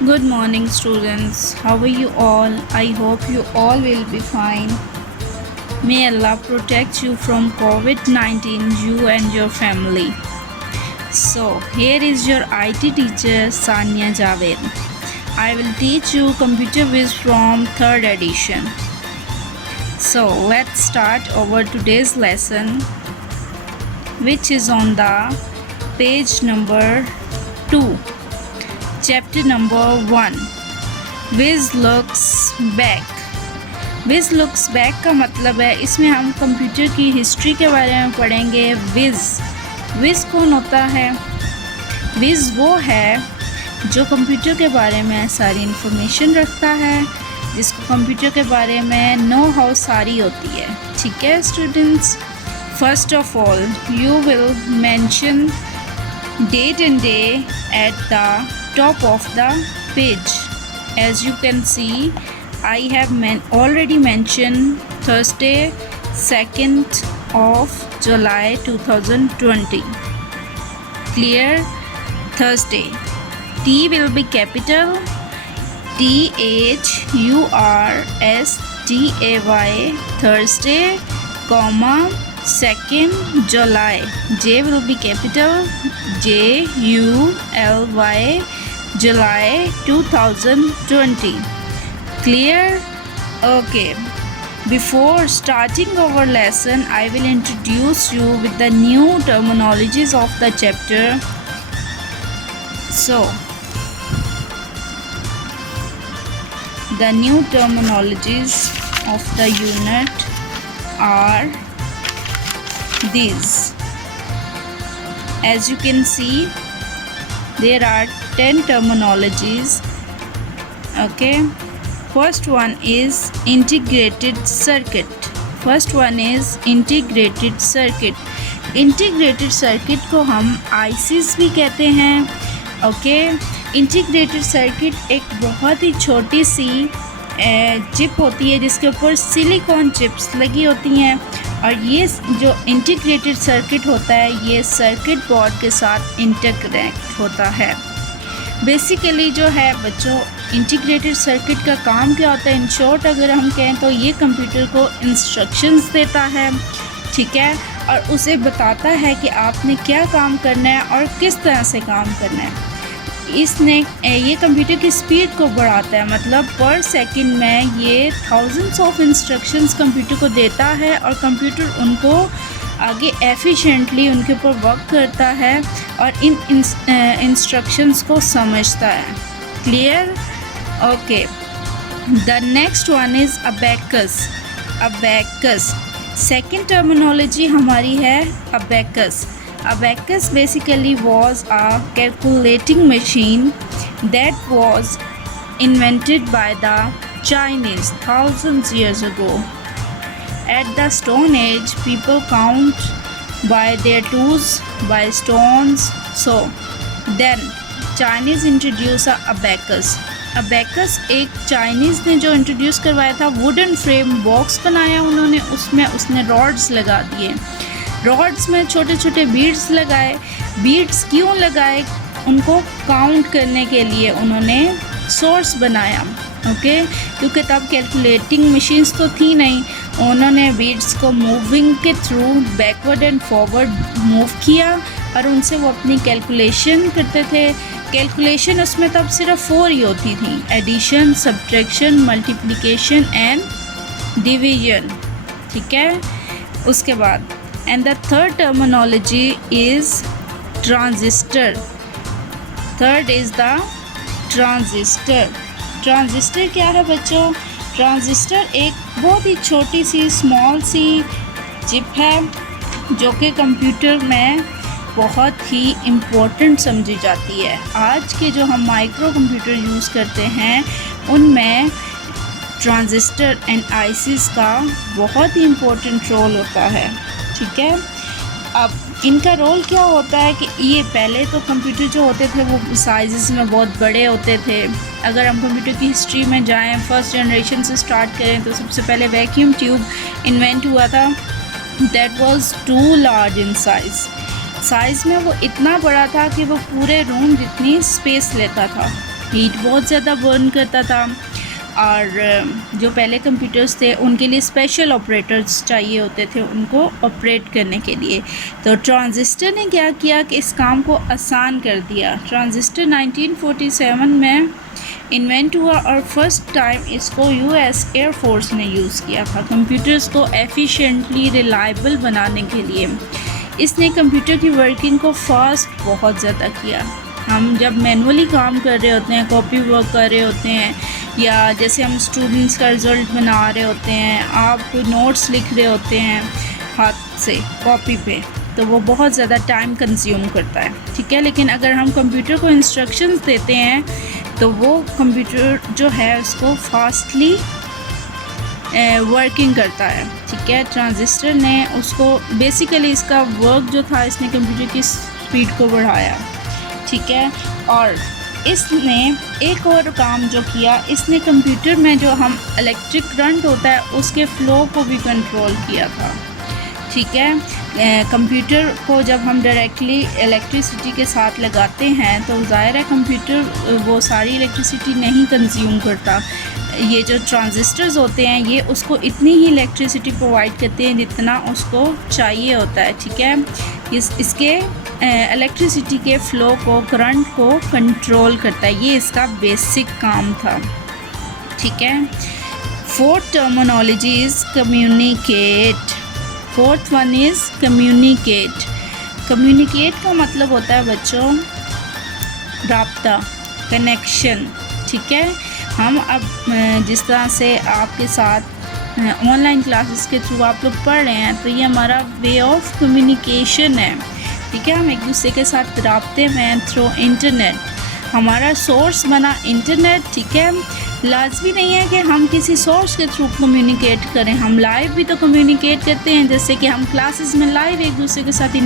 Good morning, students. How are you all? I hope you all will be fine. May Allah protect you from COVID 19, you and your family. So, here is your IT teacher Sania Javed. I will teach you Computer Viz from 3rd edition. So, let's start our today's lesson, which is on the page number 2. Chapter number 1. Viz looks back. Viz looks back का मतलब है इसमें हम computer की history के बारे में पढ़ेंगे। विज़ कौन होता है? विज़ वो है जो कंप्यूटर के बारे में सारी इन्फॉर्मेशन रखता है, जिसको कंप्यूटर के बारे में नो हाउ सारी होती है। ठीक है students, first of all you will mention date and day at the top of the page. As you can see, I have already mentioned Thursday 2nd of July 2020. Clear? Thursday. T will be capital, THURSDAY, Thursday, comma 2nd July. J will be capital, JULY, July 2020. Clear? Okay. Before starting our lesson, I will introduce you with the new terminologies of the chapter. So, the new terminologies of the unit are these. As you can see, there are 10 terminologies. Okay, first one is integrated circuit. Integrated circuit को हम ICs भी कहते हैं। Okay, integrated circuit एक बहुत ही छोटी सी chip होती है जिसके ऊपर सिलिकॉन चिप्स लगी होती हैं, और ये जो इंटीग्रेटेड सर्किट होता है ये सर्किट बोर्ड के साथ इंटरकनेक्ट होता है। बेसिकली जो है बच्चों, इंटीग्रेटेड सर्किट का काम क्या होता है, इन शॉर्ट अगर हम कहें तो ये कंप्यूटर को इंस्ट्रक्शंस देता है, ठीक है, और उसे बताता है कि आपने क्या काम करना है और किस तरह से काम करना है। ये कंप्यूटर की स्पीड को बढ़ाता है, मतलब पर सेकंड में ये थाउजेंड्स ऑफ इंस्ट्रक्शंस कंप्यूटर को देता है और कंप्यूटर उनको आगे एफिशिएंटली उनके ऊपर वर्क करता है और इन इंस्ट्रक्शंस को समझता है। Clear? Okay, the next one is abacus. Second terminology हमारी है abacus. Abacus basically was a calculating machine that was invented by the Chinese thousands years ago. At the Stone Age, people count by their tools, by stones. So, then Chinese introduced a abacus. Abacus एक Chinese ने जो introduce करवाया था, wooden frame box बनाया उन्होंने, उसने rods लगा दिए। रॉड्स में छोटे छोटे बीड्स लगाए। बीड्स क्यों लगाए? उनको काउंट करने के लिए उन्होंने सोर्स बनाया। ओके, क्योंकि तब कैलकुलेटिंग मशीन्स तो थी नहीं। उन्होंने बीड्स को मूविंग के through backward and forward move किया और उनसे वो अपनी कैलकुलेशन करते थे। कैलकुलेशन उसमें तब सिर्फ 4 ही होती थी, addition, subtraction, multiplication and division. ठीक है, उसके बाद and the third terminology is transistor. Third is the transistor. Transistor क्या है बच्चों? ट्रांजिस्टर एक बहुत ही छोटी सी स्मॉल सी चिप है जो कि कंप्यूटर में बहुत ही इम्पोर्टेंट समझी जाती है। आज के जो हम माइक्रो कंप्यूटर यूज़ करते हैं उनमें ट्रांजिस्टर एंड आईसीज़ का बहुत ही इम्पोर्टेंट रोल होता है। ठीक है, अब इनका रोल क्या होता है कि ये पहले तो कंप्यूटर जो होते थे वो साइज़ में बहुत बड़े होते थे। अगर हम कंप्यूटर की हिस्ट्री में जाएं, फर्स्ट जनरेशन से स्टार्ट करें तो सबसे पहले वैक्यूम ट्यूब इन्वेंट हुआ था। That was too large in size में वो इतना बड़ा था कि वो पूरे रूम जितनी स्पेस लेता था। हीट बहुत ज़्यादा बर्न करता था, और जो पहले कंप्यूटर्स थे उनके लिए स्पेशल ऑपरेटर्स चाहिए होते थे उनको ऑपरेट करने के लिए। तो ट्रांजिस्टर ने क्या किया कि इस काम को आसान कर दिया। ट्रांजिस्टर 1947 में इन्वेंट हुआ और फर्स्ट टाइम इसको यूएस एयरफोर्स ने यूज़ किया था कंप्यूटर्स को एफिशिएंटली रिलायबल बनाने के लिए। इसने कंप्यूटर की वर्किंग को फास्ट बहुत ज़्यादा किया। हम जब मैनुअली काम कर रहे होते हैं, कॉपी वर्क कर रहे होते हैं, या जैसे हम स्टूडेंट्स का रिज़ल्ट बना रहे होते हैं, आप कोई नोट्स लिख रहे होते हैं हाथ से कॉपी पे, तो वो बहुत ज़्यादा टाइम कंज्यूम करता है, ठीक है। लेकिन अगर हम कंप्यूटर को इंस्ट्रक्शंस देते हैं तो वो कंप्यूटर जो है उसको फास्टली वर्किंग करता है, ठीक है। ट्रांजिस्टर ने उसको बेसिकली इसका वर्क जो था, इसने कंप्यूटर की स्पीड को बढ़ाया, ठीक है। और इसने एक और काम जो किया, इसने कंप्यूटर में जो हम इलेक्ट्रिक करंट होता है उसके फ़्लो को भी कंट्रोल किया था, ठीक है। कंप्यूटर को जब हम डायरेक्टली इलेक्ट्रिसिटी के साथ लगाते हैं तो ज़ाहिर है कंप्यूटर वो सारी इलेक्ट्रिसिटी नहीं कंज्यूम करता। ये जो ट्रांजिस्टर्स होते हैं ये उसको इतनी ही इलेक्ट्रिसिटी प्रोवाइड करते हैं जितना उसको चाहिए होता है, ठीक है। इसके इलेक्ट्रिसिटी के फ़्लो को, करंट को कंट्रोल करता है, ये इसका बेसिक काम था, ठीक है। Fourth terminology is communicate. Fourth one is communicate. Communicate का मतलब होता है बच्चों राब्ता, कनेक्शन, ठीक है। हम अब जिस तरह से आपके साथ ऑनलाइन क्लासेस के थ्रू आप लोग पढ़ रहे हैं, तो ये हमारा वे ऑफ कम्युनिकेशन है, ठीक है। हम एक दूसरे के साथ राब्ते में हैं थ्रू इंटरनेट। हमारा सोर्स बना इंटरनेट, ठीक है। लाजमी नहीं है कि हम किसी सोर्स के थ्रू कम्युनिकेट करें, हम लाइव भी तो कम्युनिकेट करते हैं, जैसे कि हम क्लासेस में लाइव एक दूसरे के साथ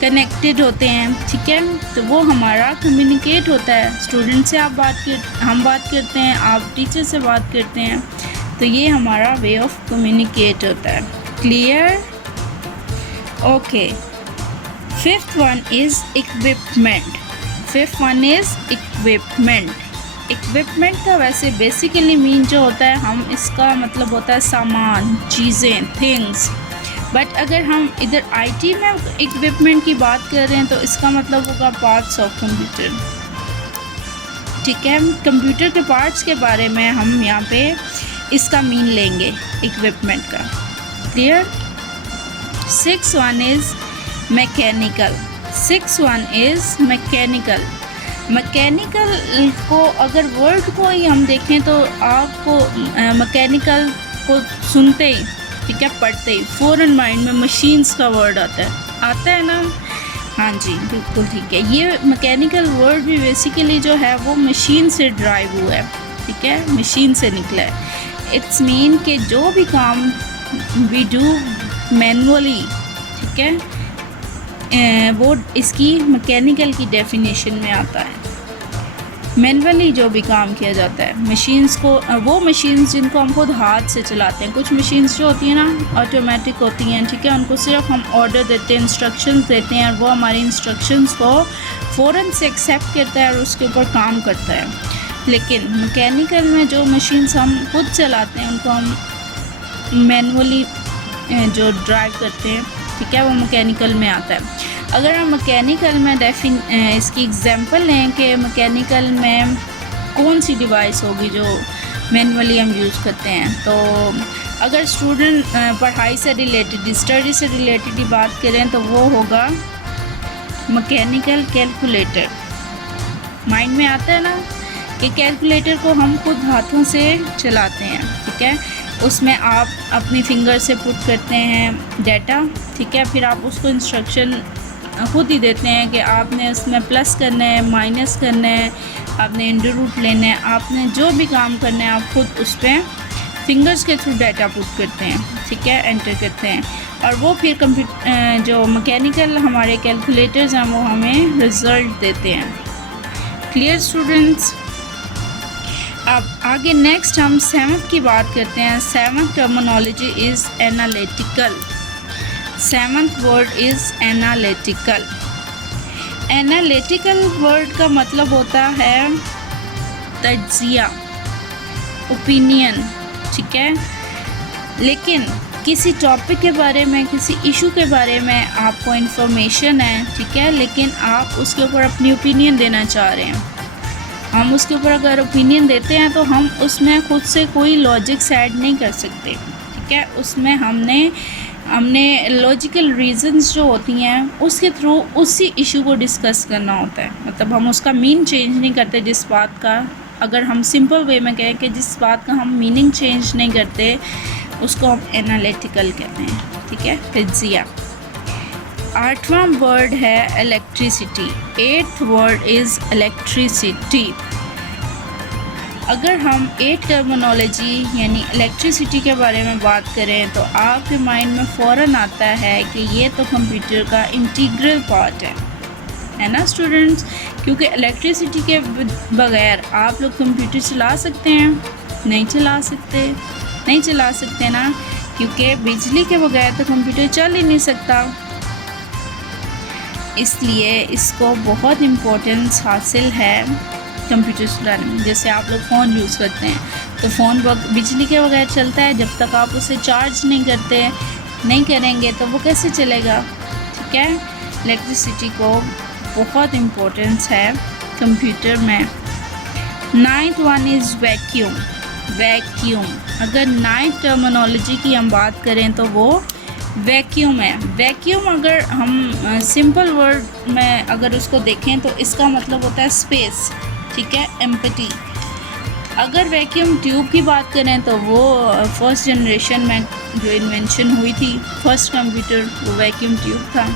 कनेक्टेड होते हैं, ठीक है। तो वो हमारा कम्युनिकेट होता है। स्टूडेंट से हम बात करते हैं, आप टीचर से बात करते हैं, तो ये हमारा वे ऑफ कम्युनिकेट होता है। Clear? Okay. Fifth one is equipment. Fifth one is equipment. Equipment का वैसे बेसिकली मीन जो होता है, हम इसका मतलब होता है सामान, चीज़ें, थिंग्स। बट अगर हम इधर आईटी में इक्विपमेंट की बात कर रहे हैं तो इसका मतलब होगा पार्ट्स ऑफ कंप्यूटर, ठीक है। कंप्यूटर के पार्ट्स के बारे में हम यहाँ पे इसका मीन लेंगे इक्विपमेंट का। Clear? Six one is mechanical. Six one is mechanical. Mechanical को अगर वर्ड को ही हम देखें तो आपको मैकेनिकल को सुनते ही, ठीक है, पढ़ते ही फ़ौरन माइंड में मशीन्स का वर्ड आता है ना। हाँ जी, बिल्कुल ठीक है। ये मैकेनिकल वर्ड भी बेसिकली जो है वो मशीन से ड्राइव हुआ है, ठीक है, मशीन से निकला है। इट्स मीन कि जो भी काम वी डू मैनुअली, ठीक है, वो इसकी मैकेनिकल की डेफिनेशन में आता है। मैनुअली जो भी काम किया जाता है मशीन्स को, वो मशीन्स जिनको हम खुद हाथ से चलाते हैं। कुछ मशीन्स जो होती हैं ना ऑटोमेटिक होती हैं, ठीक है, उनको सिर्फ हम ऑर्डर देते हैं, इंस्ट्रक्शंस देते हैं, और वो हमारी इंस्ट्रक्शंस को फ़ौरन से एक्सेप्ट करता है और उसके ऊपर काम करता है। लेकिन मैकेनिकल में जो मशीन्स हम खुद चलाते हैं उनको हम मैनुअली जो ड्राइव करते हैं, ठीक है, वो मैकेनिकल में आता है। अगर हम मैकेनिकल में इसकी एग्जांपल लें कि मैकेनिकल में कौन सी डिवाइस होगी जो मैनुअली हम यूज़ करते हैं, तो अगर स्टूडेंट पढ़ाई से रिलेटेड, स्टडी से रिलेटेड ही बात करें तो वो होगा मैकेनिकल कैलकुलेटर। माइंड में आता है ना कि कैलकुलेटर को हम खुद हाथों से चलाते हैं, ठीक है। उसमें आप अपनी फिंगर से पुट करते हैं डाटा, ठीक है, फिर आप उसको इंस्ट्रक्शन खुद ही देते हैं कि आपने उसमें प्लस करना है, माइनस करना है, आपने अंडर रूट लेना है, आपने जो भी काम करना है आप खुद उस पर फिंगर्स के थ्रू डाटा पुट करते हैं, ठीक है, एंटर करते हैं, और वो फिर जो मैकेनिकल हमारे कैलकुलेटर्स हैं वो हमें रिज़ल्ट देते हैं। Clear students? अब आगे नेक्स्ट हम सेवंथ की बात करते हैं। Seventh terminology is analytical. Seventh word is analytical. Analytical word का मतलब होता है तज्जिया, ओपिनियन, ठीक है। लेकिन किसी टॉपिक के बारे में, किसी इशू के बारे में आपको इन्फॉर्मेशन है, ठीक है, लेकिन आप उसके ऊपर अपनी ओपिनियन देना चाह रहे हैं। हम उसके ऊपर अगर ओपिनियन देते हैं तो हम उसमें खुद से कोई लॉजिक्स ऐड नहीं कर सकते, ठीक है। उसमें हमने लॉजिकल रीजंस जो होती हैं उसके थ्रू उसी इशू को डिस्कस करना होता है। मतलब हम उसका मीन चेंज नहीं करते जिस बात का, अगर हम सिंपल वे में कहें कि जिस बात का हम मीनिंग चेंज नहीं करते उसको हम एनालिटिकल कहते हैं, ठीक है। तज्जिया। 8वां वर्ड है electricity. 8th word is electricity. अगर हम 8 टर्मिनोलॉजी यानी इलेक्ट्रिसिटी के बारे में बात करें तो आपके माइंड में फ़ौरन आता है कि ये तो कंप्यूटर का इंटीग्रल पार्ट है ना स्टूडेंट्स। क्योंकि इलेक्ट्रिसिटी के बगैर आप लोग कंप्यूटर चला सकते हैं? नहीं चला सकते ना, क्योंकि बिजली के बगैर तो कंप्यूटर चल ही नहीं सकता। इसलिए इसको बहुत इम्पोर्टेंस हासिल है कंप्यूटर चलाने में। जैसे आप लोग फ़ोन यूज़ करते हैं तो फ़ोन बिजली के बगैर चलता है, जब तक आप उसे चार्ज नहीं करेंगे तो वो कैसे चलेगा, ठीक है। इलेक्ट्रिसिटी को बहुत इम्पोर्टेंस है कंप्यूटर में। 9th one is vacuum. अगर 9th टर्मिनोलॉजी की हम बात करें तो वो वैक्यूम है। वैक्यूम अगर हम सिंपल वर्ड में अगर उसको देखें तो इसका मतलब होता है स्पेस, ठीक है, एम्प्टी। अगर वैक्यूम ट्यूब की बात करें तो वो फर्स्ट जनरेशन में जो इन्वेंशन हुई थी फर्स्ट कंप्यूटर, वो वैक्यूम ट्यूब था।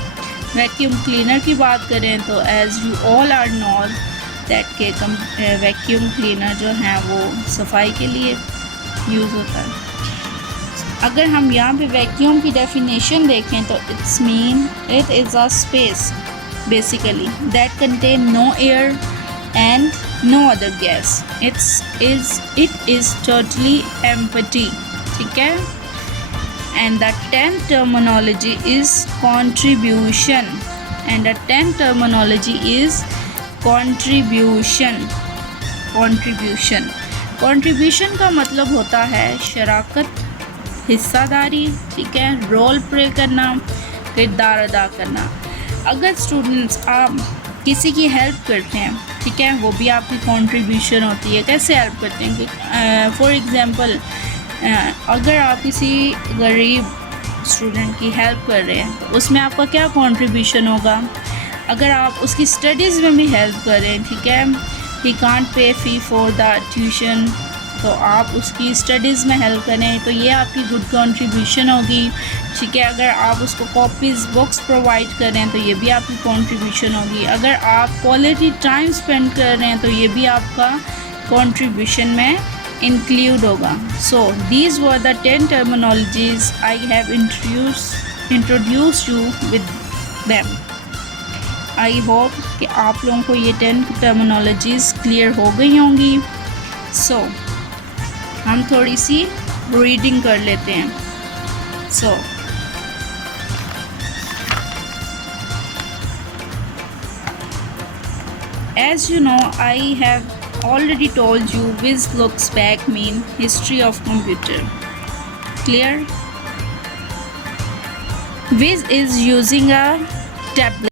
वैक्यूम क्लीनर की बात करें तो as you all are know that के वैक्यूम क्लीनर जो हैं वो सफाई के लिए यूज़ होता है। अगर हम यहाँ पे वैक्यूम की डेफिनेशन देखें तो it is a space basically that contain no air and no other gas. It is totally empty, ठीक है। And the 10th terminology is contribution. Contribution का मतलब होता है शराकत, हिस्सादारी, ठीक है, रोल प्ले करना, किरदार अदा करना। अगर स्टूडेंट्स आप किसी की हेल्प करते हैं, ठीक है, वो भी आपकी कंट्रीब्यूशन होती है। कैसे हेल्प करते हैं कि फॉर एग्ज़ाम्पल अगर आप किसी गरीब स्टूडेंट की हेल्प कर रहे हैं तो उसमें आपका क्या कंट्रीब्यूशन होगा। अगर आप उसकी स्टडीज़ में भी हेल्प करें, ठीक है, he can't pay fee for the tuition, तो आप उसकी स्टडीज़ में हेल्प करें तो ये आपकी गुड कंट्रीब्यूशन होगी, ठीक है। अगर आप उसको कॉपीज़ बुक्स प्रोवाइड करें तो ये भी आपकी कंट्रीब्यूशन होगी। अगर आप क्वालिटी टाइम स्पेंड कर रहे हैं तो ये भी आपका कंट्रीब्यूशन में include होगा। So these were the 10 terminologies I have introduced you with them. I hope कि आप लोगों को ये 10 terminologies clear हो गई होंगी। So हम थोड़ी सी रीडिंग कर लेते हैं। So as you know, I have already told you whiz looks back mean history of computer. Clear? Whiz is using a tablet.